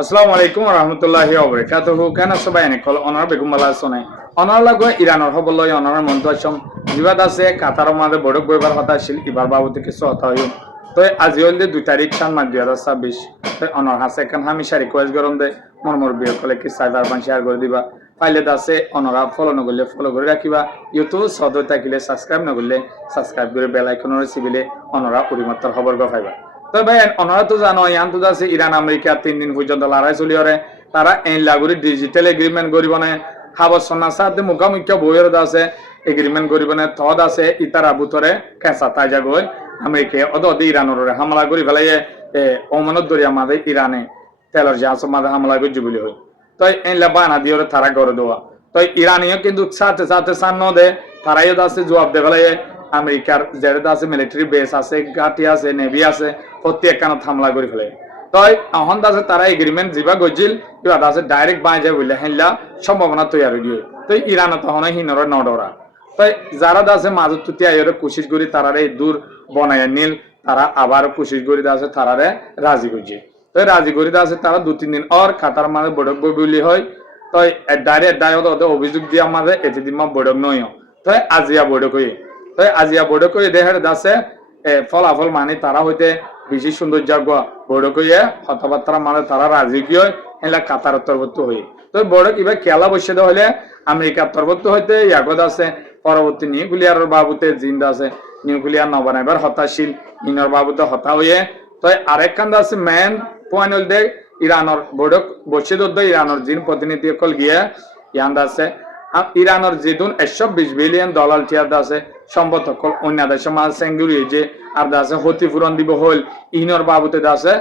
আসসালামু আলাইকুম রহমতুল্লাহি ওবরাকাতুহু কেন সবাই এনে কল অনার বেগুম মালা শোনে অনার লাগো ইরানের হবলয় অনার মন্ত আসম বিবাদ আছে কাতার মাঝে বড়ক বইবার কথা ছিল ইবার বাবুতে কিছু হতা হইম তো আজি হইলে 2 তারিখ সান মাস 2026 তো অনার হাসে কান হামি সারি কোয়েস গরম দে মরমর বিয়ে কলে কি সাইবার বান শেয়ার করে দিবা ফাইলে দাসে অনরা ফলো নগলে ফলো করে রাখিবা ইউটিউব সদ থাকিলে সাবস্ক্রাইব নগলে সাবস্ক্রাইব করে বেল আইকনের সিবিলে অনরা পরিমাত্র খবর পাইবা তো ভাই ওনারা তো জানো ইয়ান তো আছে ইরান আমেরিকা 3 দিন পর্যন্ত লড়াই চলি ওরে তারা এই লাগুরি ডিজিটাল এগ্রিমেন্ট করিব না হাবসনা সাথে মুখামুখি বইয়ের আছে এগ্রিমেন্ট করিব না থদ আছে ইতারা বুতরে কেঁচা তাই যাগৈ আমেরিকা অদ ইরানের হামলা করি ফেলাই ওমানত দরিয়া মাঝে ইরানে তেলের জাহাজ মাঝে হামলা করছি বলি হয় তো এই বানা দিয়ে তারা করে দেওয়া তো ইরানিও কিন্তু সাথে সাথে সান্ন দে তারাইও আছে জবাব দে ফেলাই আমেরিকার যেটা আছে মিলিটারি বেস আছে ঘাটি আছে নেভি আছে প্রত্যেক কানত হামলা করে ফেলে তই এখন আছে তারা এগ্রিমেন্ট যা গজিল কিবা আছে ডাইরেক্ট বাই যায় বললে হেনলা সম্ভাবনা তৈরি দিয়ে তো ইরান তখন হিনর নডরা তাই যারা আছে মাজত তুতি আইরে কোশিশ করি তারারে দূর বনায় নীল তারা আবার কোশিশ করি আছে তারারে রাজি করছে তো রাজি করি আছে তারা 2-3 দিন আর কাতার মাঝে বড়ক বলি হয় তো ডাইরেক্ট ডায়ত অভিযোগ দিয়ে আমাদের এতদিন বড়ক নয় তো আজিয়া বড়ক হয়ে তো আজিয়া বড়ক হয়ে দেহের দাসে ফলাফল মানে তারা হইতে বেশি সৌন্দর্য বড়ক হয়ে কথাবার্তা মানে তারা রাজি কি হয় এলা কাতার তরবত্ত হয়ে তো বড়ক এবার খেলা বসে হলে আমেরিকার তরবত্ত হইতে ইয়াগত আছে পরবর্তী নিউক্লিয়ার বাবুতে জিন্দা আছে নিউক্লিয়ার নবানাইবার হতাশীল ইনর বাবুতে হতা হয়ে তো আরেক কান্দ আছে মেন পয়েন্ট হল দে ইরানের বড়ক বসে ইরানের জিন প্রতিনিধি সকল গিয়ে ইয়ান আছে ইরানের যেদিন 120 বিলিয়ন ডলার টিয়ার আছে সম্পদ সকল অন্য দেশের মাঝে সেঙ্গুরি যে আর আছে ক্ষতিপূরণ দিব হল ইনর বাবুতে আছে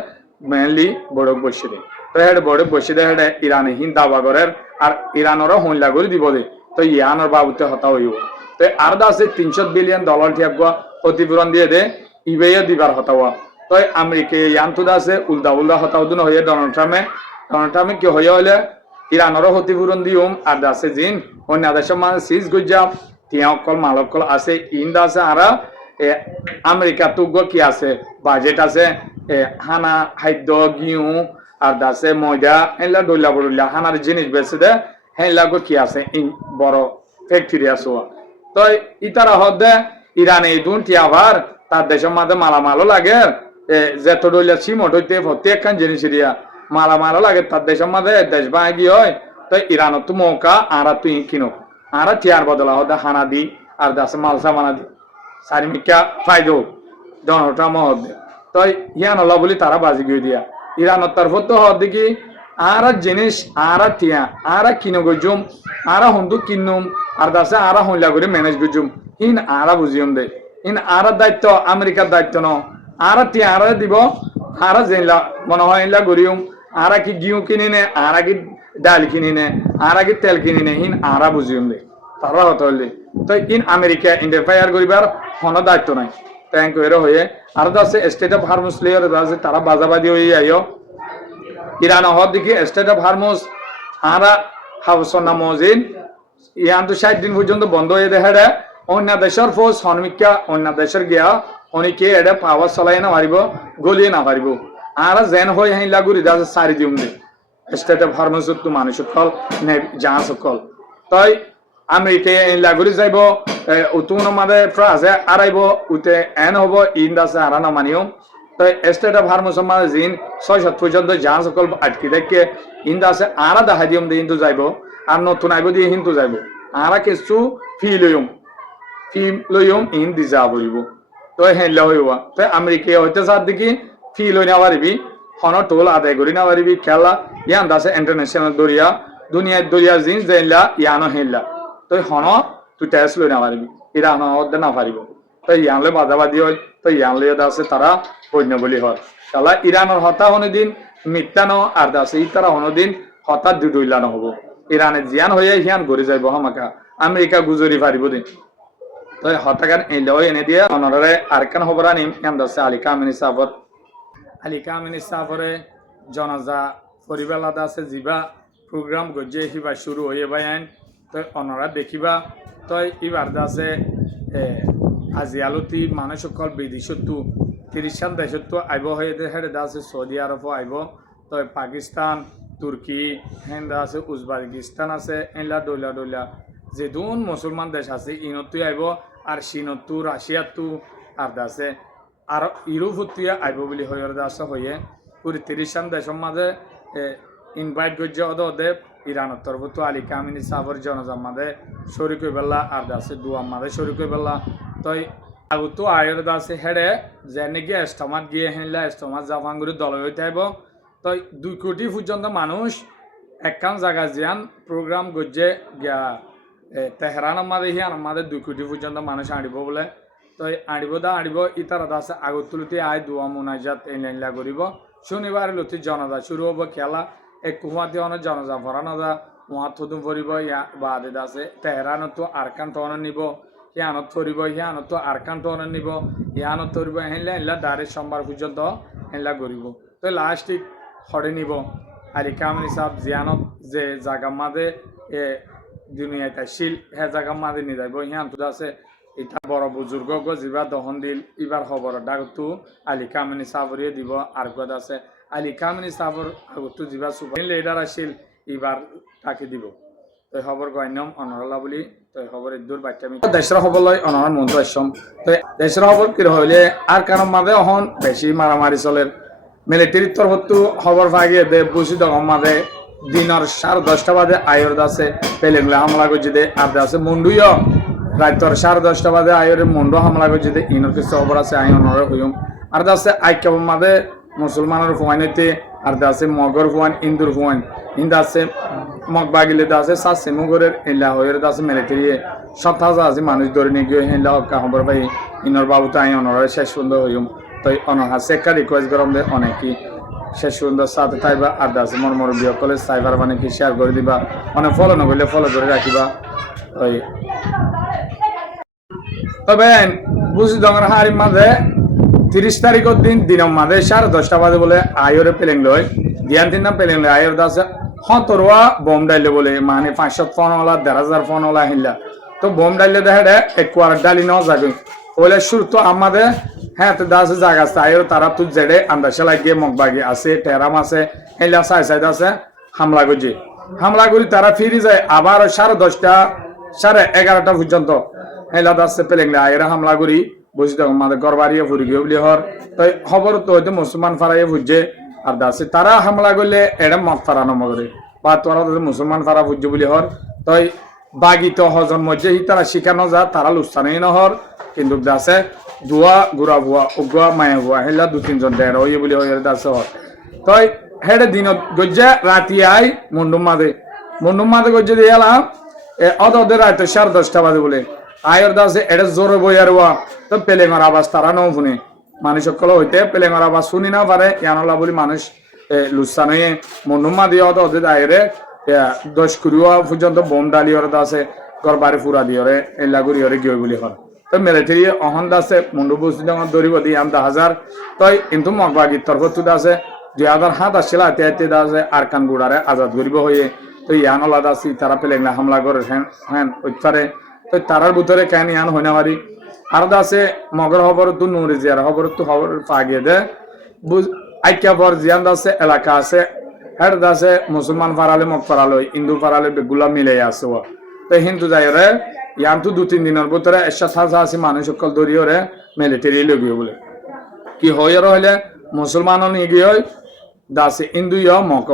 মেনলি বড়ক বসে দে তো হেড বড়ক বসে দে হেড ইরানে হিন দাবা করের আর ইরানেরও হইলা করে দিব দে তো ইয়ানোর বাবুতে হতা হইব তো আর আছে 300 বিলিয়ন ডলার টিয়া ক্ষতিপূরণ দিয়ে দে ইবেয়ে দিবার হতা হওয়া তো আমেরিকা ইয়ান তো আছে উল্টা হতা হতুন হয়ে ডোনাল্ড ট্রাম্পে কি হয়ে হলে ইরানেরও ক্ষতিপূরণ দিউম আর আছে জিন অন্য দেশের মাঝে সিজ গুজাম তিয়া অকল মালকল আছে ইন্দ আছে আর আমেরিকা তুগ কি আছে বাজেট আছে হানা খাদ্য ঘিউ আর আছে ময়দা এলা ডইলা বড়লা হানার জিনিস বেছে দে হেলাগো কি আছে ইন বড় ফ্যাক্টরি আছে তো ইতারা হদে ইরানে দুন টিয়াভার তার দেশের মাঝে মালামালও লাগে যেত ডইলা সিমট হইতে প্রত্যেক খান জিনিস দিয়া মালামালও লাগে তার দেশের মাঝে দেশ বাগি হয় তো ইরানত তো মৌকা আর তুই কিনো আর টিয়ার বদলা হদে হানা দি আর দাসে মালসা মানা দি সারিমিকা ফাইদো দনটা মহদে তো ইয়ান আল্লাহ বলি তারা বাজি গিয়ে দিয়া ইরানত তরফ তো হদ দেখি আর জিনিস আর টিয়া আর কিনো গজুম আর হন্দু কিনুম আর দাসে আর হইলা করে ম্যানেজ গজুম ইন আর বুঝিয়ম দে ইন আর দায়িত্ব আমেরিকার দায়িত্ব ন আর টিয়া আর দিব আর জেলা মনে হয় ইলা গরিয়ম আর কি গিউ কিনি নে আর কি ডাল কিনি নে আর কি তেল কিনি নে ইন আর বুঝিয়ম দে তারা হতে হলে তো ইন আমেরিকা ইন্টারফেয়ার করিবার কোনো দায়িত্ব নাই ট্যাঙ্ক এর হয়ে আর আছে স্টেট অফ হারমুস লেয়ার আছে তারা বাজাবাদি হয়ে আইও ইরান হদ দেখি স্টেট অফ হারমুস আরা হাউসনা মজিন ইয়ান তো 60 দিন পর্যন্ত বন্ধ হয়ে দেখা দেয় অন্য দেশের ফোর্স হনমিকা অন্য দেশের গিয়া অনেকে এটা পাওয়ার চলাই না পারিব গলিয়ে না পারিব আর যেন হয়ে হাইলা গুড়ি দাস সারি দিউম দে স্টেট অফ হারমুস তো মানুষ সকল জাহাজ সকল তাই আমেরিকা লাগুরি যাইব উতুন মাদে ফ্রাজে আরাইব উতে এন হব ইন দাসে আরা না মানিও তো স্টেট অফ হারমুস মাদে জিন 6-7 পর্যন্ত জাহাজ সকল আটকি দেখে ইন দাসে আরা দেখা দিউম দে ইন্তু যাইব আর নতুন আইব দিয়ে হিন্তু যাইব আরা কিছু ফি লইম ইন দিজা বলিব তো হেলা হইব তো আমেরিকা হইতে সাথ দেখি ফি লই না পারিবি হন টোল আদায় করি না পারিবি খেলা ইয়ান দাসে ইন্টারন্যাশনাল দরিয়া দুনিয়া জিন যাইলা ইয়ানো হেলা তো হন তুই ট্যাক্স লই না পারিবি ইরান হতে না পারিব তো ইয়ানলে বাজাবাদি হয় তো ইয়ানলে আছে তারা বন্য বলি হয় তাহলে ইরানের হতা হনদিন মিথ্যা ন আর দাসে ইতারা হনদিন হঠাৎ দুইলা নহব ইরানে জিয়ান হয়ে হিয়ান ঘুরে যাইব হামাকা আমেরিকা গুজরি পারিব দিন তো হতাকান এনে দিয়ে অনরে আরেকখান খবর আনিম ইয়ান দাসে আলী কামিনী সাফরে জনাজা পরিবেলা আছে জিবা প্রোগ্রাম গজে হিবা শুরু হয়ে বাইন তো অনরা দেখিবা তো এবার আছে আজি আলতি মানুষ সকল বিদেশতো 30 দেশতো আইব হয়ে হেডে আছে সৌদি আরব আইব তো পাকিস্তান তুর্কি হেন্দা আছে উজবেকিস্তান আছে এনলা ডইলা যে দুন মুসলমান দেশ আছে ইনতো আইব আর চীনতো রাশিয়াতো আর আছে আর ইউরোপতো আইব বলে হইর আছে হয়ে পুরি 30 দেশের মাঝে ইনভাইট করছে ওদে ইরানের তরফতো আলী কামিনী সাবর জনজার মাঝে শরিক হয়ে বেলা আর আছে দুয়ার মাঝে শরিক হয়ে বেলা তো আগতো আয়ের আছে হেডে যে নাকি এস্টমাত গিয়ে হেনলা এস্টমাত জাপানগুড়ি দল হইতে আইব তো 2 কোটি পর্যন্ত মানুষ একখান জায়গা জিয়ান প্রোগ্রাম করছে গিয়া তেহরানের মাঝে হিয়ান আমাদের 2 কোটি পর্যন্ত মানুষ আনিব বলে তো আনিব ইতার আছে আগতুলতে আয় দুয়া মুনাজাত এনলা করিব শনিবার লতি জনতা শুরু হব খেলা এক কুমাতে অনেক জনজা ভরানো যা উহা থুদুম ফুরিব ইয়া বাদে আছে তেহরানতো আরকান টন নিব হিয়ানত ফুরিব হিয়ানতো আরকান টন নিব হিয়ানত ফুরিব হেনলা ডাইরেক্ট সোমবার পর্যন্ত হেনলা করিব তো লাস্টিক হরে নিব আলী কামিনী সাহেব জিয়ানত যে জায়গা মাঝে দুনিয়াটা শিল হে জায়গা মাঝে নিয়ে যাইব হিয়ানত আছে এটা বড় বুজুর্গ যিবা দহন দিল এবার খবর ডাকতো আলী কামিনী সাবরিয়ে দিব আর গদ আছে আলী কামিনী সাবর আগতো যিবা সুপার লিডার আছিল এবার তাকে দিব তো খবর গয়নম অনরলা বলি তো খবর দূর বাচ্চামি দেশের খবর লয় অনর মন্ত্র আসম তো দেশের খবর কি হইলে আর কারণ মাঝে অহন বেশি মারামারি চলে মিলিটারির তরফতো খবর পাই গিয়ে দে বুঝি দগম মাঝে দিনের 10:30 বাজে আয়র দাসে পেলেংলা হামলা করছে দে আর আছে মুন্ডুইও রাতর 10:30 বাজে আয়র মুন্ডু হামলা করছে দে ইনর কিছু খবর আছে আই অনরে হইম আর দাসে আইকাব মাঝে মুসলমানের ফুয়াইনেতে আর দাসে মগর ফুয়ান ইন্দুর ফুয়ান ইন্দা আছে মগবাগিলে দাসে সাসে মুগরের এলা হইর দাসে মিলিটারি 7000 আছে মানুষ ধরে নিয়ে গিয়ে হেলা খবর পাই ইনর বাবু তো আই অনরে শেষ সুন্দর হইম তো অনহা সেকা রিকোয়েস্ট করম দে অনেকই শেষ সুন্দর সাথে তাইবা আর দাসে মর বিয় কলেজ সাইবার মানে কি শেয়ার করে দিবা অনেক ফলো না করলে ফলো করে রাখিবা ওই তবে বুঝি ডঙ্গর হারি মাঝে 30 তারিখের দিনের মাঝে 10:30 বাজে বলে আয়রে পেলেং লয় দিয়ান তিন নাম পেলেং লয় আয়র দাসে হতরওয়া বোম ডাইলে বলে মানে 500 ফোন ওলা 1000 ফোন ওলা হিল্লা তো বোম ডাইলে দেখে এক কোয়ার ডালি নাও যাবে ওলে শুরু তো আমাদের হ্যাঁ তো দাসে জায়গা আছে আয়র তারা তো জেডে আন্দাসে লাগিয়ে মগবাগি আছে টেরাম আছে হিল্লা সাইড আছে হামলা করি তারা ফিরে যায় আবার 10:30 11:30 পর্যন্ত হেলা দাসে পেলেংলে আয়রা হামলা করি বুঝি তখন আমাদের ঘর বাড়িয়ে ফুরি গিয়ে বলি হর তো খবর তো হয়তো মুসলমান ফারাইয়ে বুঝছে আর দাসে তারা হামলা করলে এটা মত ফারানো মগরে বা তোরা মুসলমান ফারা বুঝছে বলি হর তই বাগি তো হজন মধ্যে তারা শিখানো যা তারা লুস্তানেই নহর কিন্তু দাসে দুয়া গুড়া ভুয়া উগুয়া মায়া ভুয়া হেলা 2-3 জন দেয় ওই বলি হয়ে দাসে হর তই হেডে দিনত গজ্জা রাতি আই মুন্ডুম মাদে গজ্জে দিয়ে এলাম ওদের রাত 10:30 বাজে বলে আয়র দাসে এটা জোরে বইয়ারওয়া তো পেলেঙর আওয়াজ তারা নও শুনে মানুষ সকল হইতে পেলেঙর আওয়াজ শুনি না পারে ইয়ানলা বলি মানুষ লুসানয়ে মনুমা দিয়ে ওদের আয়রে 10 কুড়িওয়া পর্যন্ত বোম ডালি ওর দাসে ঘর বাড়ি ফুরা দিয়ে এলা করি ওরে গিয়ে বলি হর তো মিলিটারি অহন দাসে মুন্ডু বুঝতে যখন দৌড়িব দিয়ে আম 10,000 তই কিন্তু মগবাগির তরফত আছে 2007 আসছিল আতে দাসে আরকান গুড়ারে আজাদ করিব হয়ে তো ইয়ানলা দাসি তারা পেলেংলা হামলা করে হ্যাঁ ওইটারে তো তারার ভিতরে কেন ইয়ান হয় না পারি আর দাসে মগর খবর তো নুরি জিয়ার খবর তো খবর পাগিয়ে দে আইকা পর জিয়ান দাসে এলাকা আছে হের দাসে মুসলমান ফারালে মগ ফারালো হিন্দু ফারালে বেগুলা মিলে আছে তো হিন্দু যাইরে ইয়ান তো 2-3 দিনের ভিতরে 180 মানুষ সকল দরিয়ে রে মিলিটারি লগিয়ে বলে কি হয় হইলে মুসলমান নিয়ে গিয়ে দাসে হিন্দু ইয় মক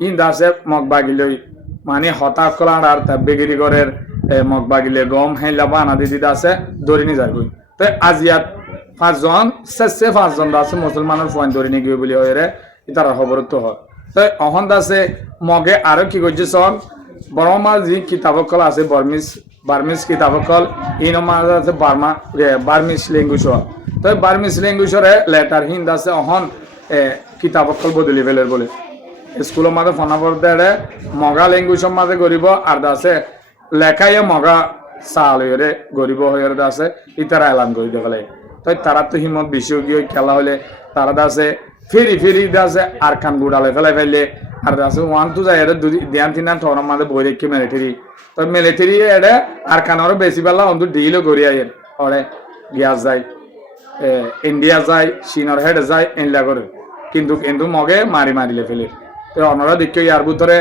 ইন দাসে মগ বাগিলই মানে হতাশ কলার আর তা বেগিরি ঘরের মগবাগিলে গম হেলা বানা দিদি আছে ধরে নিয়ে যাবে তো আজিয়াত 5 জন 5 জন আছে মুসলমানের ফোন ধরে নিয়ে গিয়ে বলি হয় রে তার খবর তো হয় তো অহন দাসে মগে আরো কি করছে সব বর্মা যে কিতাবকল আছে বার্মিস কিতাবকল ইনমাজ আছে বার্মিস ল্যাঙ্গুয়েজ তো বার্মিস ল্যাঙ্গুয়েজরে লেটার হিন্দ আছে অহন কিতাবকল বদলি ফেলের বলে স্কুলের মাঝে ফোনাবর দেড়ে মগা ল্যাঙ্গুয়েজের মাঝে গরিব আর দাসে লেখাইয়ে মগা চাল হয়ে গরিব হয়ে দাসে ইতারা এলান করে দেখলে তো তারা তো হিমত বেশি গিয়ে খেলা হলে তারা দাসে ফিরি দাসে আর কান গুড়ালে ফেলে আর দাসে 1-2 যায় ধ্যান তিন ঠোর মাঝে বই রেখে তো মিলিটারি এড়ে আর কানারও বেশি বেলা অন্ত ডিলও গড়িয়ে ওরে গিয়া যায় ইন্ডিয়া যায় চীনের হেডে যায় এনলা করে কিন্তু মগে মারিলে ফেলে তো অনরা দেখি ইয়ার ভিতরে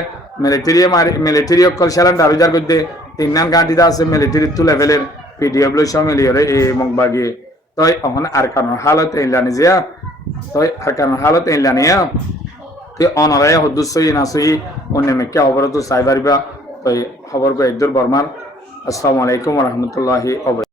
মিলিটারি অকল সেলান দারুজার করতে তিন গাঁটিতে আছে মিলিটারি টু লেভেলের পিডিএফ লই সমিলিয়রে এই মগবাগিয়ে তই অহন আর কারণ হালত ইলানি যে তই আর কারণ হালত ইলানিয়া তুই অনরায় হদুসই নাসই অন্য মেকে খবর তো চাই পারিবা তই খবর কো একদুর বর্মার আসসালামু আলাইকুম ওয়া রাহমাতুল্লাহি ওয়া